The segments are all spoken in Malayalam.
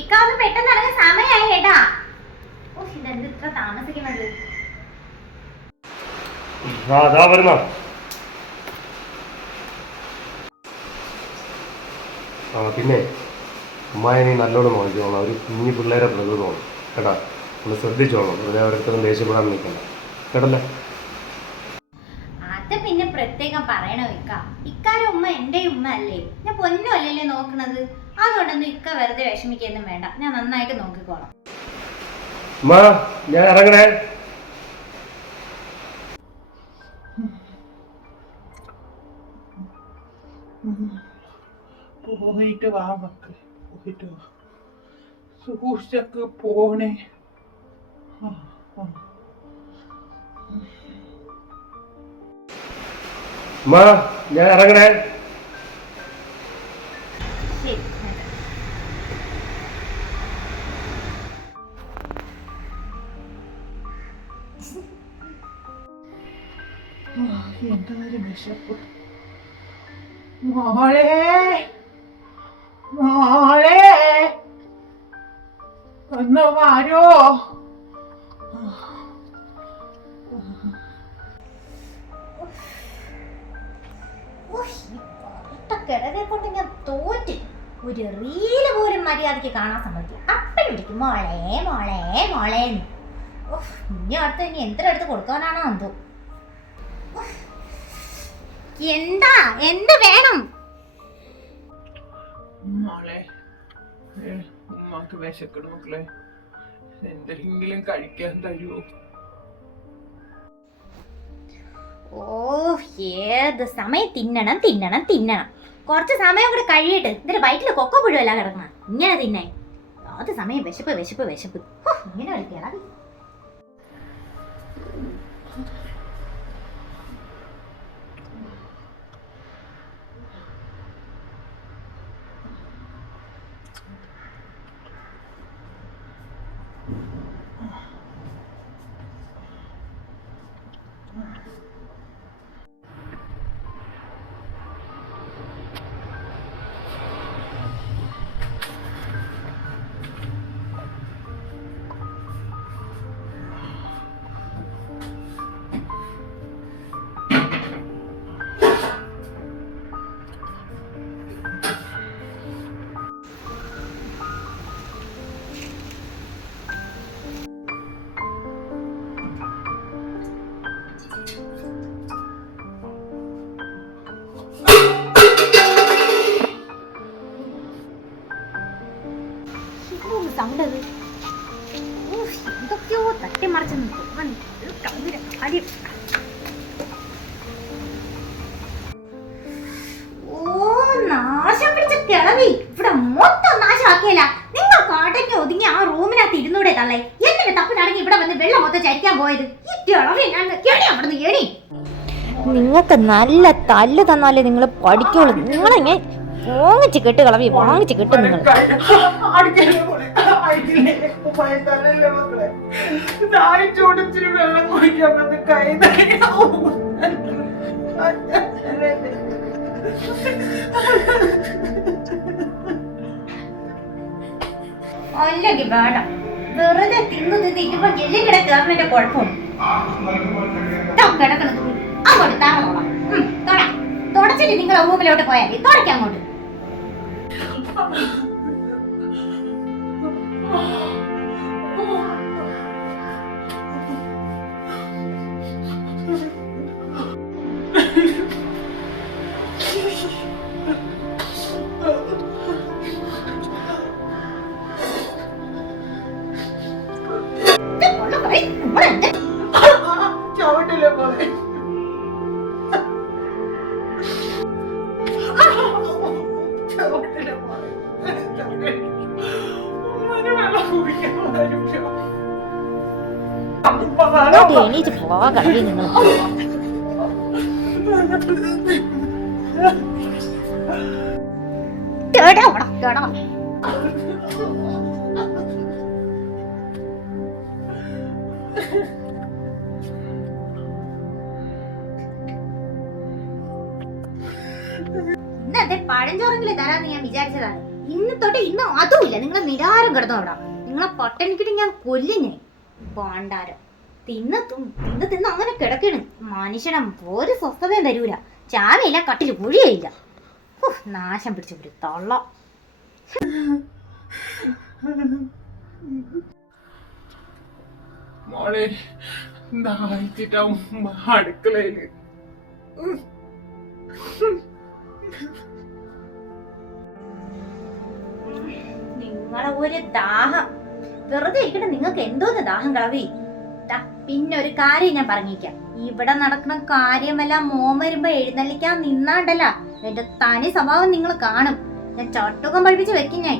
ഇക്കാവ് പെട്ടെന്ന് ഇറങ്ങാൻ സമയമായി കേട്ടാ. ഇതെന്ത് ഇത്ര താമസിക്കുന്നത്? പിന്നെ അമ്മായി നീ നല്ലോണം നോക്കിക്കോളാം. ഒരു കുഞ്ഞു പിള്ളേരെ പ്രകൃതമാണ് കേട്ടാ. ഒന്ന് ശ്രദ്ധിച്ചോളാം. വെറുതെ അവരടുത്തൊന്നും ദേഷ്യപ്പെടാൻ നിൽക്കണ്ട കേട്ടല്ലേ. അത് പിന്നെ പ്രത്യേകം പറയണോ ഇക്ക? ഇക്കാരുടെ ഉമ്മ എന്റെ ഉമ്മ അല്ലേ? ഞാൻ പൊന്നും അല്ലല്ലേ നോക്കണത്. അതുകൊണ്ടൊന്നും ഇക്ക വെറുതെ വിഷമിക്കൊന്നും വേണ്ട. ഞാൻ നന്നായിട്ട് നോക്കിക്കോളാം. ഞാൻ ഇറങ്ങണേ. പോയിട്ട് വാ മക്കളെ, പോയിട്ട് വാ. സൂക്ഷിച്ചൊക്കെ പോണേ. ഞാൻ ഇറങ്ങണേ. എന്തായാലും വിശപ്പ്. മോളെ മോളെ ഒന്ന് വാരോ. കിടക്കെ കൊണ്ട് ഞാൻ തോറ്റ്. ഒരു റീല് പോലും മര്യാദക്ക് കാണാൻ സമ്മതിക്കും. അപ്പഴും വിളിക്കും മോളെ മോളെ മോളേന്ന്. ഇനി അടുത്ത് ഇനി എന്തിനടുത്ത് കൊടുക്കാനാണോ എന്തോ. എന്താ എന്ത് വേണം? മോളെ ഉമ്മാക്ക് വിശക്കണം മക്കളെ, എന്തെങ്കിലും കഴിക്കാൻ തരുമോ? ഏത് സമയം തിന്നണം തിന്നണം തിന്നണം. കുറച്ച് സമയം കൂടെ കഴിയട്ടെ. എന്നിട്ട് വയറ്റില് കൊക്ക പുഴുവല്ല കിടക്കണം. ഇങ്ങനെ തിന്നെ അത് സമയം വിശപ്പ് വിശപ്പ് വിശപ്പ്. ഇങ്ങനെ കളിക്കണം. സൗണ്ടത് എന്തൊക്കെയോ തട്ടിമറിച്ച് നിൽക്കും. നാശം പിടിച്ച കിളവി ഇവിടെ മൊത്തം നാശമാക്കിയല്ല. നിങ്ങൾ കാട്ടയ്ക്ക് ഒതുങ്ങി ആ റൂമിനകത്ത് ഇരുന്നൂടെ തള്ളേ. എന്തിന് തപ്പിനടങ്ങി ഇവിടെ വന്ന് വെള്ളം മൊത്തം ചരിക്കാൻ പോയത്? ഈ കിളവി അവിടുന്ന് എണി. നിങ്ങൾക്ക് നല്ല തല്ല് തന്നാലേ നിങ്ങൾ പഠിക്കുള്ളൂ. നിങ്ങളെങ്ങനെ വാങ്ങിച്ച് കെട്ട് കളവി വാങ്ങിച്ച് കിട്ടും നിങ്ങൾ. വെള്ളം കുടിക്കാൻ വന്ന് കൈ അല്ലെങ്കിൽ വേണ്ട. വെറുതെ തിന്നു തിന്നിപ്പോ എല്ലിക്കിടെ കയറുന്നതിന്റെ കുഴപ്പമുണ്ട്. കിടക്കുന്നത് അങ്ങോട്ട് താറോളാം. തുടച്ചിട്ട് നിങ്ങൾ റൂമിലോട്ട് പോയാൽ തുടയ്ക്കാം അങ്ങോട്ട്. ചവിട്ടില്ലേ പോലെ എണീറ്റ് പോവാ കളവി നിങ്ങൾ. ഇന്നത്തെ പഴഞ്ചോറെങ്കിലും തരാന്ന് ഞാൻ വിചാരിച്ചതാണ്. ഇന്ന് തൊട്ട് ഇന്നും അതുമില്ല. നിങ്ങൾ നിരാരം കിടന്നോടാ. നിങ്ങളെ പട്ടണിക്കിട്ട് ഞാൻ കൊല്ലിഞ്ഞേ പാണ്ടാരം. തിന്ന് തിന്ന് അങ്ങനെ കിടക്കണ്. മനുഷ്യനെ ഒരു സ്വസ്ഥതയും തരൂല. ചാവയില്ല, കട്ടില് കുഴിയയില്ല. നാശം പിടിച്ച ഒരു തള്ള. മോളെ ദാഹിച്ചിട്ടാ ഉമ്മ അടുക്കളയില്. നിങ്ങളെ ഒരു ദാഹം വെറുതെ ഇരിക്കട്ടെ. നിങ്ങൾക്ക് എന്തോന്ന് ദാഹം കളവി. പിന്നെ ഒരു കാര്യം ഞാൻ പറഞ്ഞേക്കാം. ഇവിടെ നടക്കുന്ന കാര്യമെല്ലാം മോൻ വരുമ്പോ എഴുന്നള്ളിക്കാൻ നിന്നാണ്ടല്ല എന്റെ തനി സ്വഭാവം നിങ്ങൾ കാണും. ഞാൻ ചട്ടുകം പഠിപ്പിച്ച് വെക്കും ഞാൻ.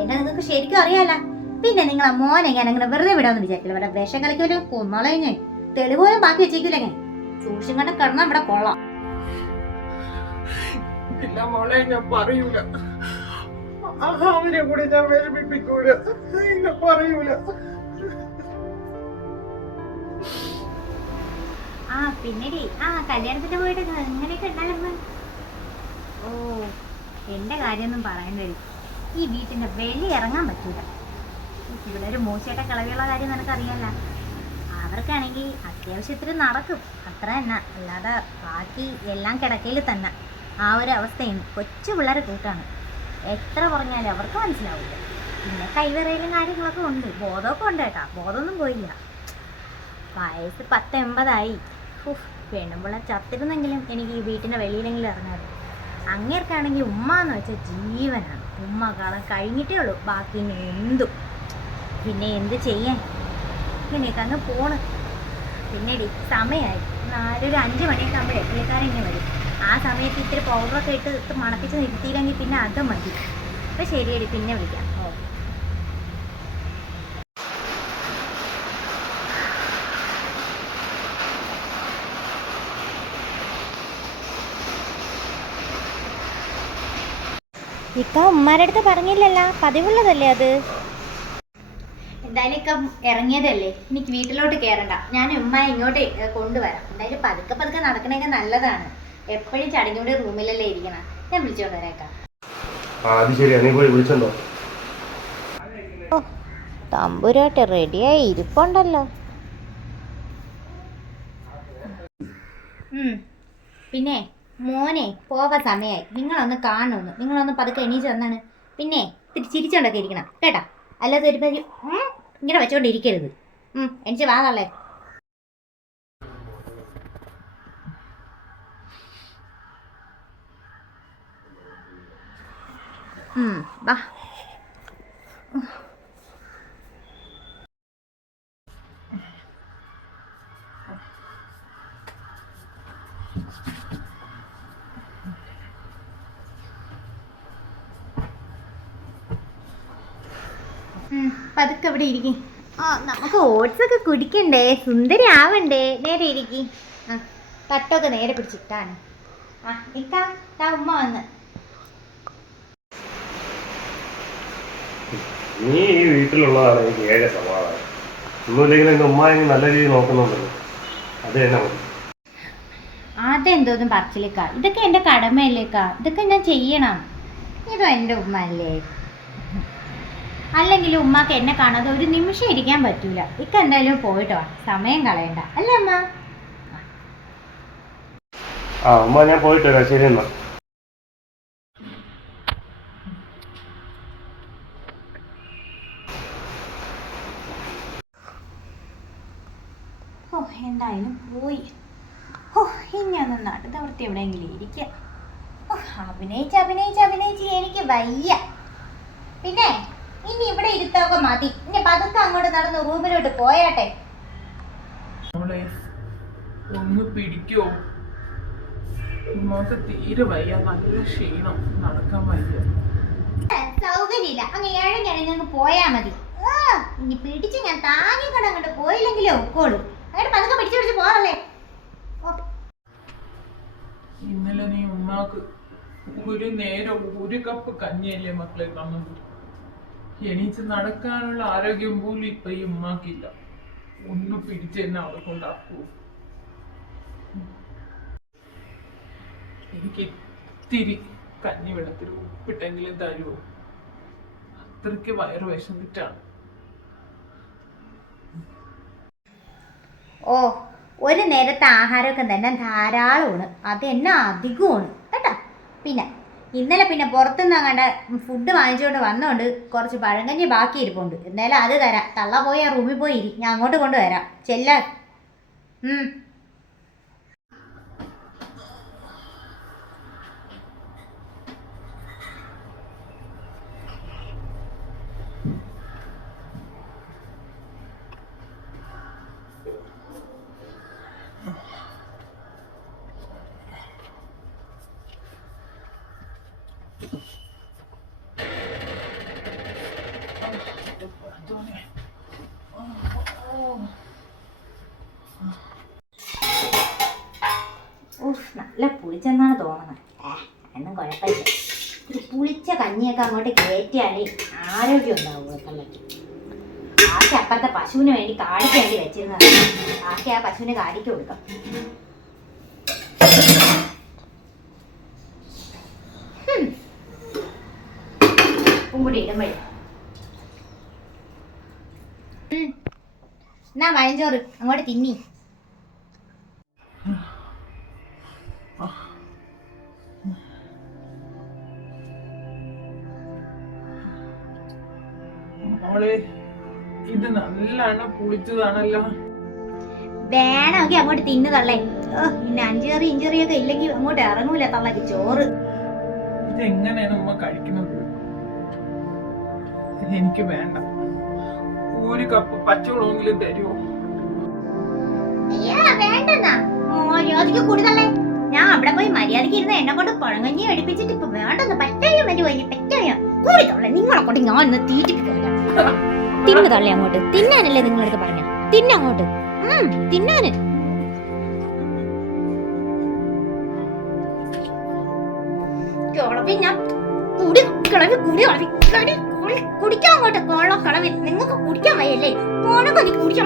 എന്നെ നിങ്ങൾക്ക് ശരിക്കും അറിയാല. പിന്നെ നിങ്ങളെ മോനെ ഞാൻ അങ്ങനെ വെറുതെ വിടാന്ന് വിചാരിക്കില്ല. ഇവിടെ വിഷം കളിക്കുമല്ലോ, കൊന്നളെ ഞാൻ തെളിവോലും ബാക്കി വെച്ചേക്കൂല. ഞാൻ സൂക്ഷിച്ചും കണ്ട കിടന്നാ ഇവിടെ കൊള്ളാം. ഇല്ല മോളെ, ഞാൻ പറയൂല. അവനെ കൂടെ ഞാൻ വേദനിപ്പിക്കൂല. ഇല്ല, പറയൂല. പിന്നെടി കല്യാണത്തിന് പോയിട്ട് എങ്ങനെയൊക്കെ ഉണ്ടായിരുന്നു? ഓ, എന്റെ കാര്യമൊന്നും പറയണ്ടടി. ഈ വീട്ടിന്റെ വെളി ഇറങ്ങാൻ പറ്റൂല. ഇവിടെ ഒരു മോശമായിട്ട കളവിയുള്ള കാര്യം നിനക്കറിയാല്ല. അവർക്കാണെങ്കിൽ അത്യാവശ്യത്തിന് നടക്കും, അത്ര തന്നെ. അല്ലാതെ ബാക്കി എല്ലാം കിടക്കയിൽ തന്നെ. ആ ഒരു അവസ്ഥയാണ്. കൊച്ചു പിള്ളേരെ കൂട്ടാണ്. എത്ര പറഞ്ഞാലും അവർക്ക് മനസ്സിലാവില്ല. പിന്നെ കൈവിറയിലും കാര്യങ്ങളൊക്കെ ഉണ്ട്, ബോധമൊക്കെ ഉണ്ട് കേട്ടാ. ബോധമൊന്നും പോയില്ല. വയസ്സ് 10-80 പെണ്ണുമ്പിള്ള ചത്തിരുന്നെങ്കിലും എനിക്ക് ഈ വീട്ടിൻ്റെ വെളിയിലെങ്കിലും ഇറങ്ങാറ്. അങ്ങേർക്കാണെങ്കിൽ ഉമ്മ എന്ന് വെച്ചാൽ ജീവനാണ്. ഉമ്മ കാണാൻ കഴിഞ്ഞിട്ടേ ഉള്ളൂ ബാക്കി എന്തും. പിന്നെ എന്ത് ചെയ്യാൻ, ഇങ്ങനെയൊക്കെ അങ്ങ് പോണ്. പിന്നെടി സമയമായി. ഒരു 5 മണിയൊക്കെ ആകുമ്പോഴേ പുള്ളിക്കാരൻ ഇങ്ങനെ വരും. ആ സമയത്ത് ഇത്തിരി പൗഡറൊക്കെ ഇട്ട് മണപ്പിച്ച് നിർത്തിയില്ലെങ്കിൽ പിന്നെ അത് മതി. അപ്പം ശരിയടി, പിന്നെ വിളിക്കാം. ഓക്കെ. ഇക്ക ഉമ്മാരുടെ അടുത്ത് പറഞ്ഞില്ലല്ലോ, പതിവുള്ളതല്ലേ അത്. എന്തായാലും ഇക്ക ഇറങ്ങിയതല്ലേ, എനിക്ക് വീട്ടിലോട്ട് കയറണ്ട. ഞാൻ ഉമ്മയെ ഇങ്ങോട്ട് കൊണ്ടുവരാം. എന്തായാലും പതുക്കെ പതുക്കെ നടക്കണേക്കെ നല്ലതാണ്. എപ്പോഴും ചടങ്ങിയുടെ റൂമിലല്ലേ ഇരിക്കണം. ഞാൻ വിളിച്ചോണ്ട് വരേക്കാം. ഓ, തമ്പുരായിട്ട് റെഡിയായി ഇരിപ്പുണ്ടല്ലോ. പിന്നെ മോനെ പോവാൻ സമയമായി. നിങ്ങളൊന്ന് കാണുന്നു. നിങ്ങളൊന്ന് പതുക്കെ എണീച്ച് തന്നാണ്. പിന്നെ ചിരിച്ചോണ്ടൊക്കെ ഇരിക്കണം കേട്ടാ. അല്ലാതെ ഒരു പരി ഇങ്ങനെ വെച്ചോണ്ടിരിക്കരുത്. എണീച്ച് വാ തള്ളേ. വാ. പതുക്കെ അവിടെ ഇരിക്കും. നമുക്ക് ഓട്സ് ഒക്കെ കുടിക്കണ്ടേ, സുന്ദരി ആവണ്ടേ. നേരെ ഇരിക്കി. തട്ടൊക്കെ നേരെ പിടിച്ചിട്ടാണ്. ഇക്കാ ഉമ്മ വന്ന്. നീ ഈ വീട്ടിലുള്ളതാണ് എനിക്ക് ഏക സമാധാനം. ഒന്നുമില്ലെങ്കിൽ എൻ്റെ ഉമ്മായെങ്കിൽ നല്ല രീതിയിൽ നോക്കുന്നുണ്ടല്ലോ, അത് തന്നെ മതി. അതെന്തോന്നും പറച്ചിലേക്കാ. ഇതൊക്കെ എൻ്റെ കടമയല്ലേക്കാ. ഇതൊക്കെ ഞാൻ ചെയ്യണം. ഇതോ എൻ്റെ ഉമ്മ അല്ലേ. അല്ലെങ്കിൽ ഉമ്മാക്ക് എന്നെ കാണാതെ ഒരു നിമിഷം ഇരിക്കാൻ പറ്റൂല. ഇക്ക എന്തായാലും പോയിട്ടോ, സമയം കളയണ്ട അല്ലേ അമ്മ. അമ്മ ഞാൻ പോയിട്ട് വരാം. ശരി എന്നാ. എന്തായാലും പോയി. ഇനി ഒന്ന് നടുതവർത്തി എവിടെയെങ്കിലും ഇരിക്കാം. അഭിനയിച്ച് എനിക്ക് വയ്യ. പിന്നെ ഇനി ഇവിടെ ഇരുത്തൊക്കെ മതി. ഇനി പതുക്കെ അങ്ങോട്ട് നടന്ന് റൂമിലോട്ട് പോയാട്ടെ. ഒന്ന് പിടിക്കോ? ഉമ്മാക്ക് തീരെ വയ്യ, നല്ല ക്ഷീണം, നടക്കാൻ വയ്യ. സൗകര്യമില്ല. അങ്ങ് ഇഴഞ്ഞങ്ങ് പോയാ മതി. ഇനി പിടിച്ച് ഞാൻ താങ്ങി കൊണ്ട് അങ്ങോട്ട് പോയില്ലെങ്കിലേ ഒക്കോളൂ. അങ്ങനെ പതുക്കെ പിടിച്ച് പോറല്ലേ. ഇന്നലെ നീ ഉമ്മാക്ക് ഒരു നേരം 1 കപ്പ് കഞ്ഞിയല്ലേ മക്കളെ തന്നത്. എണീച്ച് നടക്കാനുള്ള ആരോഗ്യം പോലും ഇപ്പൊ ഈ ഉമ്മാക്കില്ല. ഒന്ന് പിടിച്ച് തന്നെ അവിടെ കൊണ്ടാക്കൂ. എനിക്ക് ഇത്തിരി കഞ്ഞി വെള്ളത്തിൽ ഉപ്പിട്ടെങ്കിലും തരുമോ? അത്രയ്ക്ക് വയറ് വിശന്നിട്ടാണ്. ഓ, ഒരു നേരത്തെ ആഹാരമൊക്കെ തന്നെ ധാരാളമാണ്, അത് തന്നെ അധികമാണ് കേട്ടോ. പിന്നെ ഇന്നലെ പിന്നെ പുറത്തുനിന്ന് അങ്ങാണ്ട് ഫുഡ് വാങ്ങിച്ചുകൊണ്ട് വന്നോണ്ട് കുറച്ച് പഴങ്കഞ്ഞി ബാക്കി ഇരിപ്പുണ്ട്. എന്നാലും അത് തരാം. തള്ള പോയി ആ റൂമിൽ പോയി ഇരി, ഞാൻ അങ്ങോട്ട് കൊണ്ടുവരാം. ചെല്ലാൻ. നല്ല പുളിച്ചെന്നാണ് തോന്നുന്നത്. എന്നും കുഴപ്പമില്ല. ഒരു പുളിച്ച കഞ്ഞിയൊക്കെ അങ്ങോട്ട് കയറ്റിയാലേ ആരോഗ്യം ഉണ്ടാവുക തള്ളക്ക്. ആക്കി അപ്പുറത്തെ പശുവിന് വേണ്ടി കാടിക്ക് വേണ്ടി വെച്ചിരുന്നതാണ്. ആക്കി ആ പശുവിന് കാടിക്ക് കൊടുക്കാം. ഉപ്പും കൂടി ഇടുമ്പോഴേ. എന്നാ പഴഞ്ചോറ് അങ്ങോട്ട് തിന്നി. മോളെ, ഇത് നല്ലോണം പുളിച്ചതാണല്ലോ. വേണമെങ്കിൽ അങ്ങോട്ട് തിന്നു തള്ളേ. പിന്നെ അഞ്ചേറി ഇഞ്ചറിയൊക്കെ ഇല്ലെങ്കിൽ അങ്ങോട്ട് ഇറങ്ങൂല തള്ളക്ക് ചോറ്. ഇതെങ്ങനെയാണ് ഉമ്മ കഴിക്കുന്നത്? എനിക്ക് വേണ്ട. ഒരു കപ്പ് പച്ചവെള്ളമെങ്കിലും തരുമോ? വേണ്ടെന്നാ മര്യാദക്ക് കൂടുതലേ. ഞാൻ അവിടെ പോയി മര്യാദക്ക് ഇരുന്ന് എന്നെ കൊണ്ട് പഴങ്കഞ്ഞി എടുപ്പിച്ചിട്ട് ഇപ്പൊ വേണ്ടെന്ന് പറ്റായോ വരുവായി പറ്റായോ കൂടി തള്ളേ. നിങ്ങളെ കൊണ്ട് ഞാൻ ഇന്ന് തീറ്റിപ്പിക്കില്ല. തിന്നു തള്ളേ അങ്ങോട്ട്. തിന്നാനല്ലേ നിങ്ങളടുത്ത് പറഞ്ഞ? തിന്നങ്ങോട്ട്. തിന്നാന്. ഞാൻ കുടിക്കാൻ അങ്ങോട്ട് കൊള്ളം കളവി. നിങ്ങൾക്ക് കുടിക്കാൻ വയ്യല്ലേ? കുടിക്കാൻ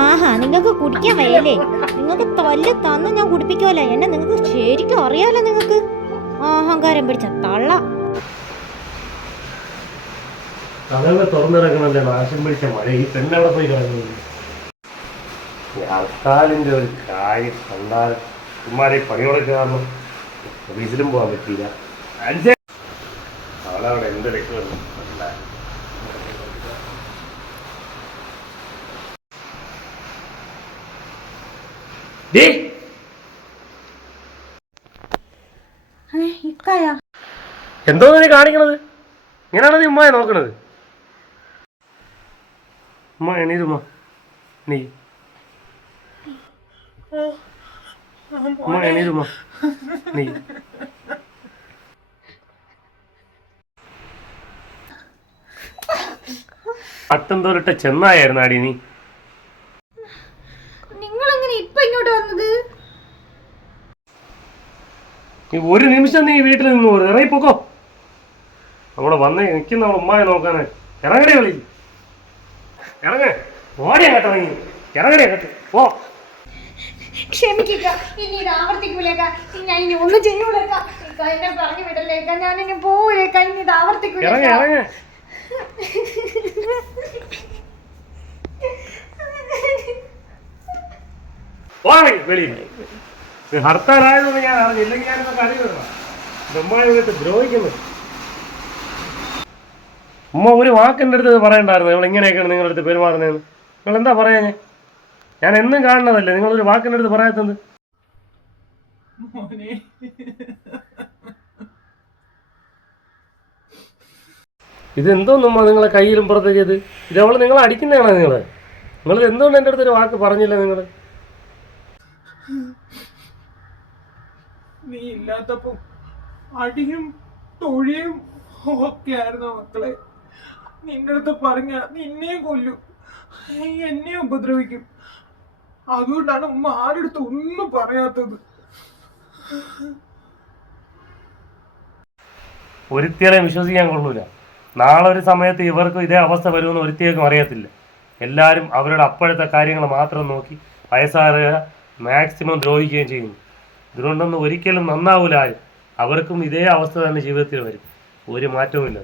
ആഹാ, നിങ്ങൾക്ക് കുടിക്കാൻ വയ്യല്ലേ? നിങ്ങൾക്ക് തല്ല് തന്ന് ഞാൻ കുടിപ്പിക്കുമല്ലോ. എന്നെ നിങ്ങൾക്ക് ശരിക്കും അറിയാലോ. നിങ്ങൾക്ക് അഹങ്കാരം പിടിച്ച തള്ള. കഥകളെ തുറന്നിറങ്ങണല്ലേ നാശം പിടിച്ച മഴ. ഈ പെണ്ണവിടെ പോയി കിടക്കുന്നത്. ഹർത്താലിൻ്റെ ഒരു കാര്യം കണ്ടാൽ ഉമ്മാരെ പണിയോടൊക്കെ കാരണം ഓഫീസിലും പോകാൻ പറ്റിയില്ല. അവളവിടെ എന്ത് രക്ഷപ്പെടുന്നു. എന്തോ നീ കാണിക്കണത്? ഇങ്ങനെയാണോ നീ ഉമ്മയെ നോക്കണത്? ഉമ്മ എണീതുമ്മ. നീ ഉമ്മ എണീതുമ്മ. നീ പത്തൊമ്പതിട്ട ചെന്നായിരുന്നു അടി. നീ നിങ്ങളെങ്ങനെ ഇപ്പൊ ഇങ്ങോട്ട് വന്നത്? നീ ഒരു നിമിഷം നീ വീട്ടിൽ നിന്ന് ഇറങ്ങിപ്പോക്കോ. അവിടെ വന്ന് നിൽക്കുന്ന അവളെ ഉമ്മായ നോക്കാന്. ഇറങ്ങടേ കളി. ഇറങ്ങ. ഓടിയാ കേട്ടോ. ഇറങ്ങി ഇറങ്ങടേ കേട്ടോ. ഓ ക്ഷമിക്കുക. ഇനി ഇത് ആവർത്തിക്കൂലേക്ക. ഞാൻ ഇനി ഒന്നും ചെയ്യൂലേക്ക. എന്നെ പറഞ്ഞു വിടലേക്ക. ഞാൻ ഇനി പോകൂലേക്ക. ഇനി ഇത് ആവർത്തിക്കൂലേക്ക. ഹർത്താലായതൊന്നും ഞാൻ അറിഞ്ഞില്ലെങ്കിൽ ഞാനിതൊക്കെ അറിയുന്നു. ഉമ്മയെ ദ്രോഹിക്കുന്നു. ഉമ്മ ഒരു വാക്കെൻ്റെ അടുത്ത് പറയണ്ടായിരുന്നു. നിങ്ങൾ ഇങ്ങനെയൊക്കെയാണ് നിങ്ങളുടെ അടുത്ത് പെരുമാറുന്നതെന്ന്. നിങ്ങൾ എന്താ പറയാ? ഞാൻ എന്നും കാണുന്നതല്ലേ. നിങ്ങളൊരു വാക്കിൻ്റെ അടുത്ത് പറയാത്തത്? ഇതെന്തോന്നുമ്മ നിങ്ങളെ കയ്യിലും പുറത്തേക്ക് ഇത്? ഇതവള് നിങ്ങളെ അടിക്കുന്നതാണോ? നിങ്ങൾ എന്തുകൊണ്ട് എൻ്റെ അടുത്തൊരു വാക്ക് പറഞ്ഞില്ല? നിങ്ങൾ നീ ഇല്ലാത്തപ്പോ അടിയും തൊഴിയും ഒക്കെ ആയിരുന്നു മക്കളെ. നിന്റെ അടുത്ത് പറഞ്ഞ നിന്നെയും കൊല്ലും, എന്നെ ഉപദ്രവിക്കും. അതുകൊണ്ടാണ് ഉമ്മ ആരെടുത്ത് ഒന്നും പറയാത്തത്. ഒരുത്തിയെ വിശ്വസിക്കാൻ കൊള്ളൂല. നാളെ ഒരു സമയത്ത് ഇവർക്കും ഇതേ അവസ്ഥ വരുമെന്ന് ഒരുത്തിയേക്കും അറിയത്തില്ല. എല്ലാവരും അവരുടെ അപ്പോഴത്തെ കാര്യങ്ങൾ മാത്രം നോക്കി വയസ്സായ മാക്സിമം ദ്രോഹിക്കുകയും ചെയ്യുന്നു. ഇതുകൊണ്ടൊന്നും ഒരിക്കലും നന്നാവൂല ആരും. അവർക്കും ഇതേ അവസ്ഥ തന്നെ ജീവിതത്തിൽ വരും. ഒരു മാറ്റവും ഇല്ല.